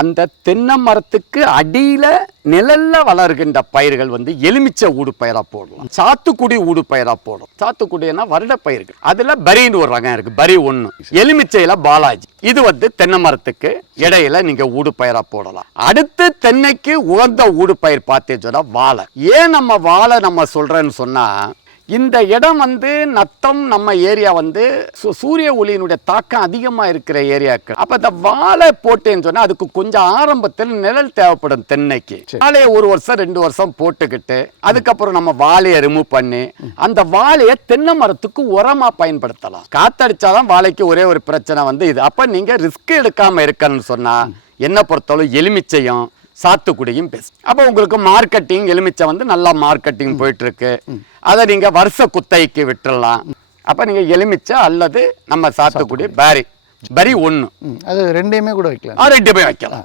அந்த தென்னை மரத்துக்கு அடியில நிழல்ல வளர்கின்ற பயிர்கள் வந்து எலுமிச்சை ஊடு பயிரா போடலாம், சாத்துக்குடி ஊடு பயிரா போடலாம். சாத்துக்குடினா வருட பயிர்கள், அதுல பரின்னு ஒரு ரகம் இருக்கு, பரி 1. எலுமிச்சையில பாலாஜி. இது வந்து தென்னை மரத்துக்கு இடையில நீங்க ஊடு பயிரா போடலாம். அடுத்து தென்னைக்கு உகந்த ஊடு பயிர் பார்த்தேன்னு சொன்னா வாழை. ஏன் நம்ம வாழை நம்ம சொல்றேன்னு சொன்னா, இந்த இடம் வந்து நத்தம் நம்ம ஏரியா வந்து சூரிய ஒளியினுடைய தாக்கம் அதிகமாக இருக்கிற ஏரியாக்கள். அப்போ இந்த வாழை போட்டேன்னு சொன்னால் அதுக்கு கொஞ்சம் ஆரம்பத்தில் நிழல் தேவைப்படும் தென்னைக்கு. வாழையை 1 வருஷம் 2 வருஷம் போட்டுக்கிட்டு அதுக்கப்புறம் நம்ம வாழையை ரிமூவ் பண்ணி அந்த வாழையை தென்னை மரத்துக்கு உரமாக பயன்படுத்தலாம். காத்தடிச்சாதான் வாழைக்கு ஒரே ஒரு பிரச்சனை வந்து இது. அப்போ நீங்கள் ரிஸ்க் எடுக்காமல் இருக்கணும்னு சொன்னால் என்ன பொறுத்தளவு எலுமிச்சையும் சாத்துக்குடியும் பெஸ்ட். அப்போ உங்களுக்கு மார்க்கெட்டிங் எலுமிச்சை வந்து நல்லா மார்க்கெட்டிங் போயிட்டு இருக்கு, அதை நீங்க வருஷ குத்தகைக்கு விட்டுறலாம். அப்ப நீங்க எலுமிச்சை அல்லது நம்ம சாத்துக்குடி பரி 1 அது ரெண்டையுமே கூட வைக்கலாம். ரெண்டுமே வைக்கலாம்.